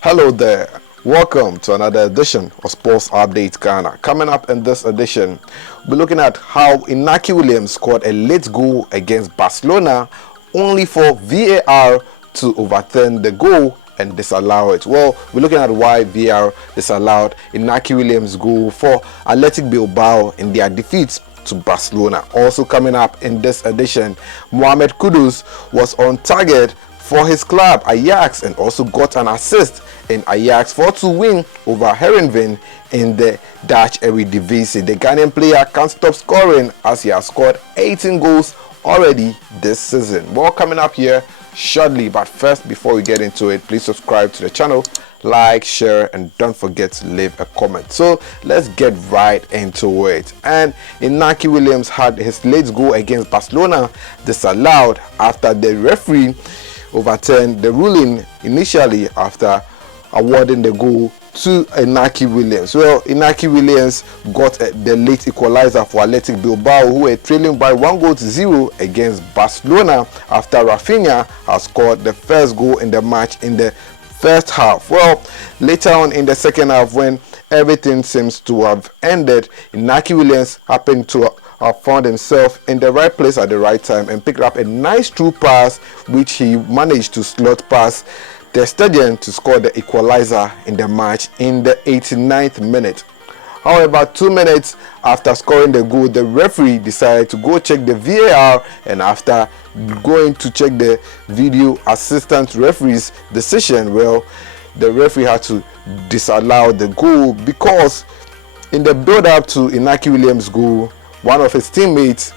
Hello there. Welcome to another edition of Sports Update Ghana. Coming up in this edition, we're looking at how Inaki Williams scored a late goal against Barcelona only for VAR to overturn the goal and disallow it. Well, we're looking at why VAR disallowed Inaki Williams' goal for Athletic Bilbao in their defeat to Barcelona. Also coming up in this edition, Mohamed Kudus was on target for his club Ajax and also got an assist in Ajax 4-2 win over Herenveen in the Dutch Eredivisie. The Ghanaian player can't stop scoring as he has scored 18 goals already this season. More coming up here shortly, but first, before we get into it, please subscribe to the channel, like, share, and don't forget to leave a comment. So let's get right into it. And Inaki Williams had his late goal against Barcelona disallowed after the referee overturned the ruling initially after awarding the goal to Inaki Williams. Well, Inaki Williams got the late equalizer for Athletic Bilbao, who were trailing by 1-0 against Barcelona after Rafinha has scored the first goal in the match in the first half. Well, later on in the second half, when everything seems to have ended, Inaki Williams happened to found himself in the right place at the right time and picked up a nice through pass, which he managed to slot past the stadium to score the equalizer in the match in the 89th minute. However, 2 minutes after scoring the goal, the referee decided to go check the VAR, and after going to check the video assistant referee's decision, well, the referee had to disallow the goal because in the build-up to Inaki Williams' goal, one of his teammates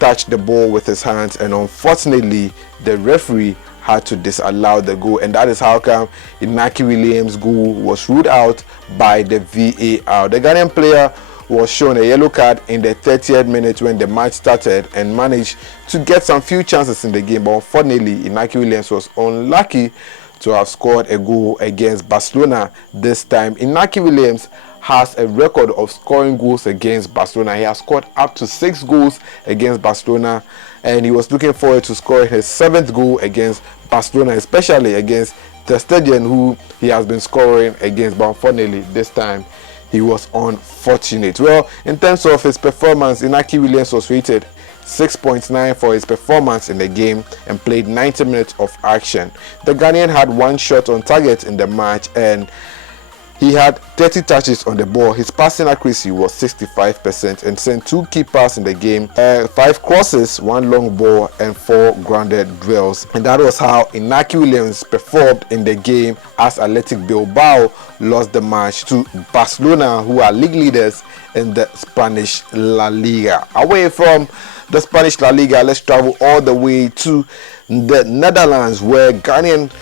touched the ball with his hands, and unfortunately the referee had to disallow the goal, and that is how come Inaki Williams' goal was ruled out by the VAR. The Ghanaian player was shown a yellow card in the 30th minute when the match started and managed to get some few chances in the game, but unfortunately Inaki Williams was unlucky to have scored a goal against Barcelona this time. Inaki Williams has a record of scoring goals against Barcelona. He has scored up to 6 goals against Barcelona, and he was looking forward to scoring his 7th goal against Barcelona, especially against the Stadium, who he has been scoring against, but unfortunately this time he was unfortunate. Well, in terms of his performance, Inaki Williams was rated 6.9 for his performance in the game and played 90 minutes of action. The Ghanaian had 1 shot on target in the match and he had 30 touches on the ball. His passing accuracy was 65% and sent 2 key passes in the game, 5 crosses, 1 long ball, and 4 grounded drills. And that was how Inaki Williams performed in the game as Athletic Bilbao lost the match to Barcelona, who are league leaders in the Spanish La Liga. Away from the Spanish La Liga, let's travel all the way to the Netherlands, where Ghanaian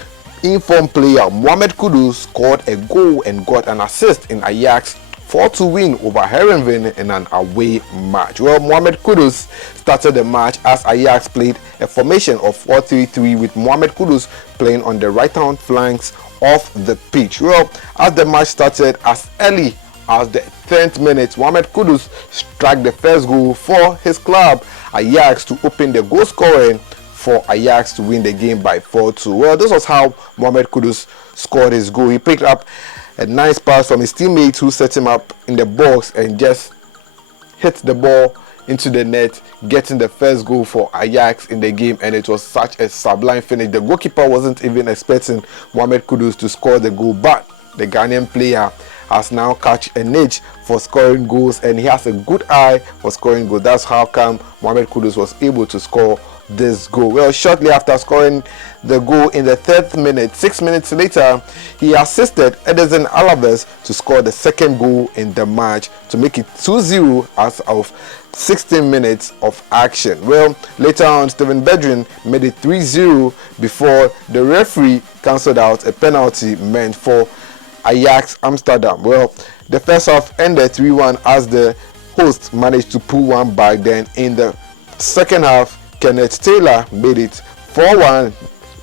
informed player Mohamed Kudus scored a goal and got an assist in Ajax 4-2 win over Herenveen in an away match. Well, Mohamed Kudus started the match as Ajax played a formation of 4-3-3 with Mohamed Kudus playing on the right-hand flanks of the pitch. Well, as the match started, as early as the 10th minute, Mohamed Kudus struck the first goal for his club Ajax to open the goal scoring for Ajax to win the game by 4-2. Well, this was how Mohamed Kudus scored his goal. He picked up a nice pass from his teammates who set him up in the box and just hit the ball into the net, getting the first goal for Ajax in the game, and it was such a sublime finish. The goalkeeper wasn't even expecting Mohamed Kudus to score the goal, but the Ghanaian player has now catch a niche for scoring goals, and he has a good eye for scoring goals. That's how come Mohamed Kudus was able to score this goal. Well, shortly after scoring the goal in the 3rd minute, 6 minutes later, he assisted Edison Alaves to score the 2nd goal in the match to make it 2-0 as of 16 minutes of action. Well, later on, Steven Bedrin made it 3-0 before the referee cancelled out a penalty meant for Ajax Amsterdam. Well, the first half ended 3-1 as the hosts managed to pull one back. Then in the second half, Kenneth Taylor made it 4-1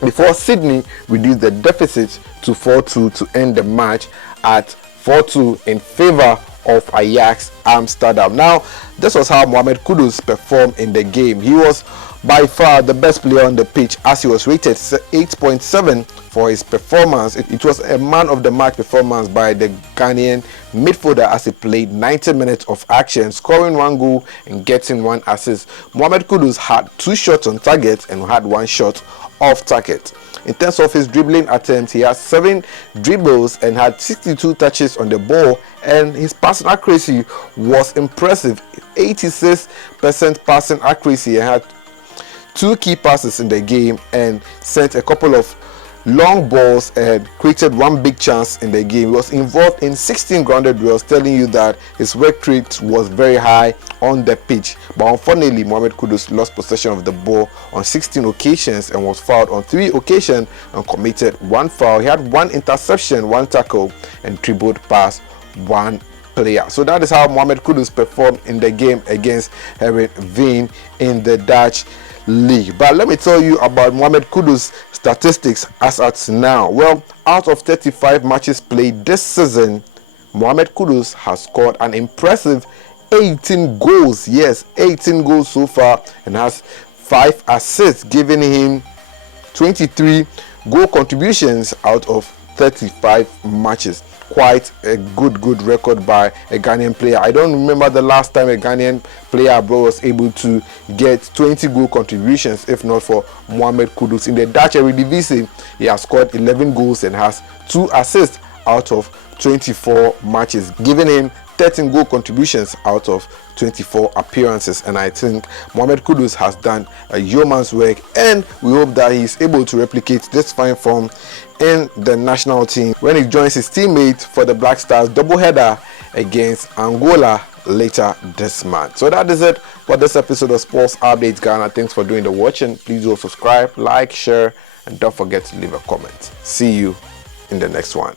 before Sydney reduced the deficit to 4-2 to end the match at 4-2 in favor of Ajax Amsterdam. Now, this was how Mohamed Kudus performed in the game. He was by far the best player on the pitch, as he was rated 8.7 for his performance. It was a man of the match performance by the Ghanaian midfielder as he played 90 minutes of action, scoring 1 goal and getting 1 assist. Mohamed Kudus had 2 shots on target and had 1 shot off target. In terms of his dribbling attempts, he had 7 dribbles and had 62 touches on the ball, and his passing accuracy was impressive, 86% passing accuracy, and had 2 key passes in the game and sent a couple of long balls and created 1 big chance in the game. He was involved in 16 grounded duels, telling you that his work rate was very high on the pitch. But unfortunately, Mohamed Kudus lost possession of the ball on 16 occasions and was fouled on 3 occasions and committed 1 foul. He had 1 interception, 1 tackle, and dribbled past 1 player. So that is how Mohamed Kudus performed in the game against Heerenveen in the Dutch league. But let me tell you about Mohamed Kudus' statistics as at now. Well, out of 35 matches played this season, Mohamed Kudus has scored an impressive 18 goals. Yes, 18 goals so far, and has 5 assists, giving him 23 goal contributions out of 35 matches. Quite a good record by a Ghanaian player. I don't remember the last time a Ghanaian player abroad was able to get 20 goal contributions, if not for Mohamed Kudus. In the Dutch Eredivisie, he has scored 11 goals and has 2 assists out of 24 matches, giving him 13 goal contributions out of 24 appearances. And I think Mohamed Kudus has done a yeoman's work, and we hope that he is able to replicate this fine form in the national team when he joins his teammate for the Black Stars doubleheader against Angola later this month. So that is it for this episode of Sports Updates Ghana. Thanks for doing the watching. Please do subscribe, like, share, and don't forget to leave a comment. See you in the next one.